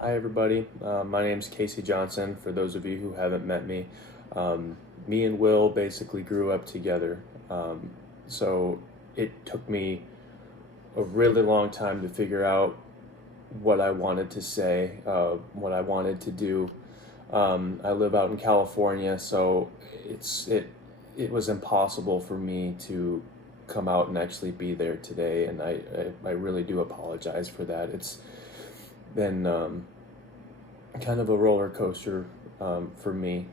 Hi, everybody. My name's Casey Johnson. For those of you who haven't met me, me and Will basically grew up together. So it took me a really long time to figure out what I wanted to say, what I wanted to do. I live out in California, so it was impossible for me to come out and actually be there today, and I really do apologize for that. It's been kind of a roller coaster for me.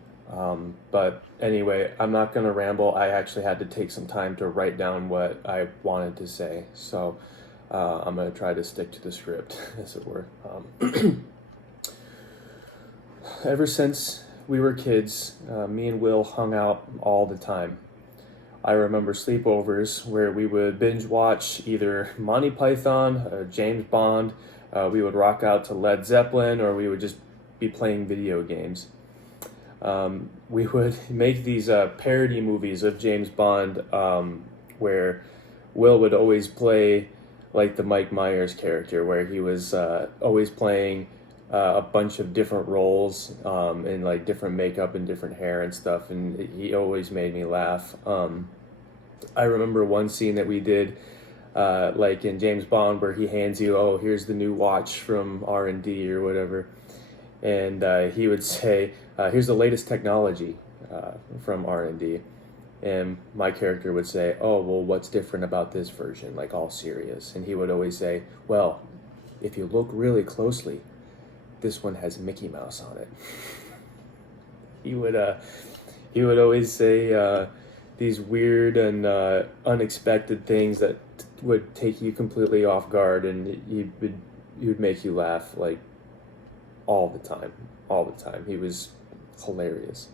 But anyway, I'm not going to ramble. I actually had to take some time to write down what I wanted to say. So I'm going to try to stick to the script, as it were. Ever since we were kids, me and Will hung out all the time. I remember sleepovers where we would binge watch either Monty Python, James Bond, we would rock out to Led Zeppelin, or we would just be playing video games. We would make these parody movies of James Bond where Will would always play like the Mike Myers character, where he was always playing a bunch of different roles and like different makeup and different hair and stuff, and he always made me laugh. I remember one scene that we did, like in James Bond, where he hands you, "Oh, here's the new watch from R&D or whatever," and he would say, "Here's the latest technology from R&D," and my character would say, "Oh, well, what's different about this version?" Like all serious, and he would always say, "Well, if you look really closely, this one has Mickey Mouse on it." He would he would always say these weird and unexpected things that would take you completely off guard, and he would make you laugh like all the time, all the time. He was hilarious.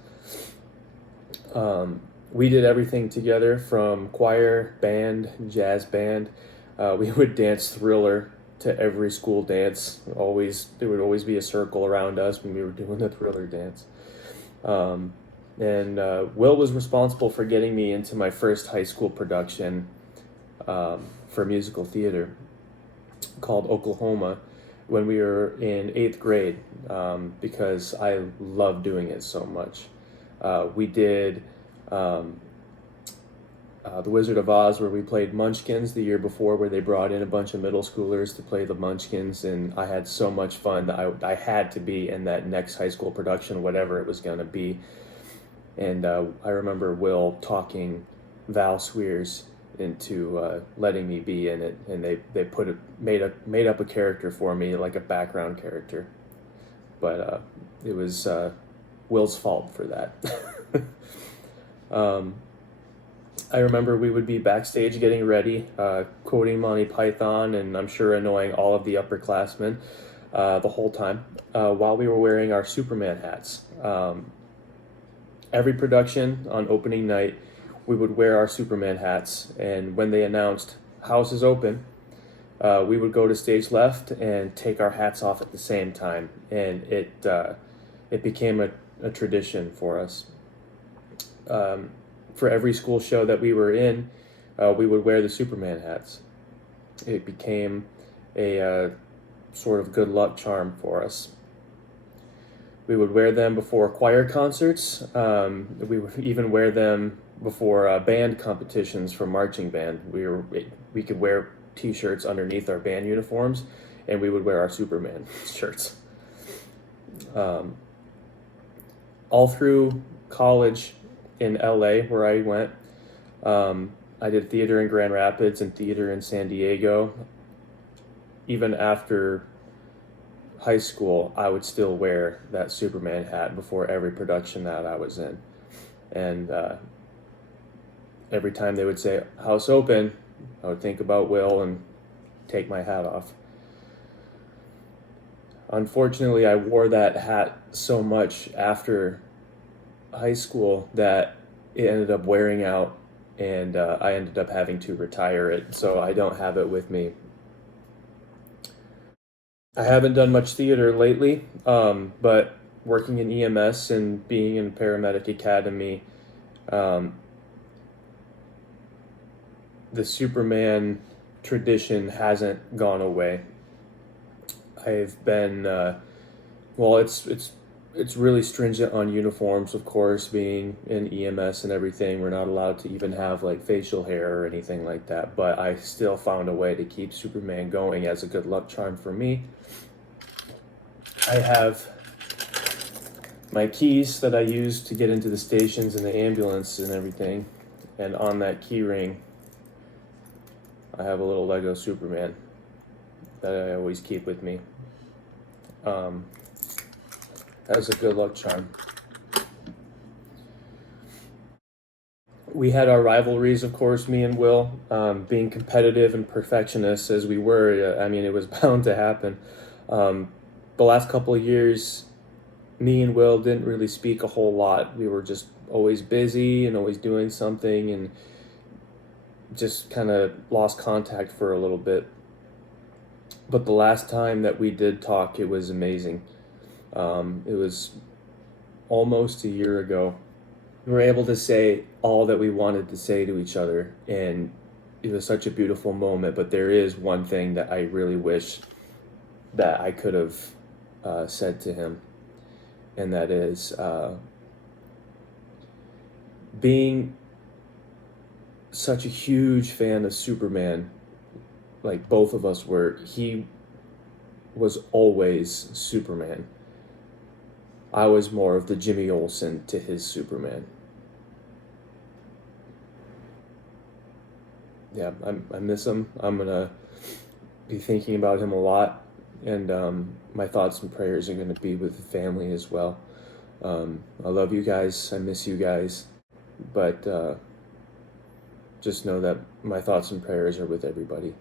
We did everything together, from choir, band, jazz band. We would dance Thriller to every school dance. Always, there would always be a circle around us when we were doing the Thriller dance. And Will was responsible for getting me into my first high school production for musical theater called Oklahoma when we were in 8th grade, because I loved doing it so much. We did The Wizard of Oz, where we played Munchkins the year before, where they brought in a bunch of middle schoolers to play the Munchkins, and I had so much fun that I had to be in that next high school production, whatever it was going to be. And I remember Will talking Val Swears into letting me be in it, and they made up a character for me, like a background character. But it was Will's fault for that. I remember we would be backstage getting ready, quoting Monty Python, and I'm sure annoying all of the upperclassmen the whole time, while we were wearing our Superman hats. Every production on opening night, we would wear our Superman hats, and when they announced "House is open," we would go to stage left and take our hats off at the same time, and it became a tradition for us. For every school show that we were in, we would wear the Superman hats. It became a sort of good luck charm for us. We would wear them before choir concerts. We would even wear them before band competitions for marching band. We could wear T-shirts underneath our band uniforms, and we would wear our Superman shirts. All through college in LA, where I went, I did theater in Grand Rapids and theater in San Diego. Even after high school, I would still wear that Superman hat before every production that I was in. And every time they would say "house open," I would think about Will and take my hat off. Unfortunately, I wore that hat so much after high school that it ended up wearing out, and I ended up having to retire it, so I don't have it with me. I haven't done much theater lately, but working in EMS and being in paramedic academy, um, the Superman tradition hasn't gone away. I've been Well, it's really stringent on uniforms, of course, being in EMS and everything. We're not allowed to even have like facial hair or anything like that. But I still found a way to keep Superman going as a good luck charm for me. I have my keys that I use to get into the stations and the ambulance and everything. And on that key ring, I have a little Lego Superman that I always keep with me. As a good luck charm. We had our rivalries, of course, me and Will, being competitive and perfectionists as we were. I mean, it was bound to happen. The last couple of years, me and Will didn't really speak a whole lot. We were just always busy and always doing something, and just kind of lost contact for a little bit. But the last time that we did talk, it was amazing. It was almost a year ago. We were able to say all that we wanted to say to each other, and it was such a beautiful moment. But there is one thing that I really wish that I could have said to him, and that is being such a huge fan of Superman, like both of us were. He was always Superman. I was more of the Jimmy Olsen to his Superman. Yeah, I miss him. I'm gonna be thinking about him a lot, and my thoughts and prayers are gonna be with the family as well. I love you guys. I miss you guys, but just know that my thoughts and prayers are with everybody.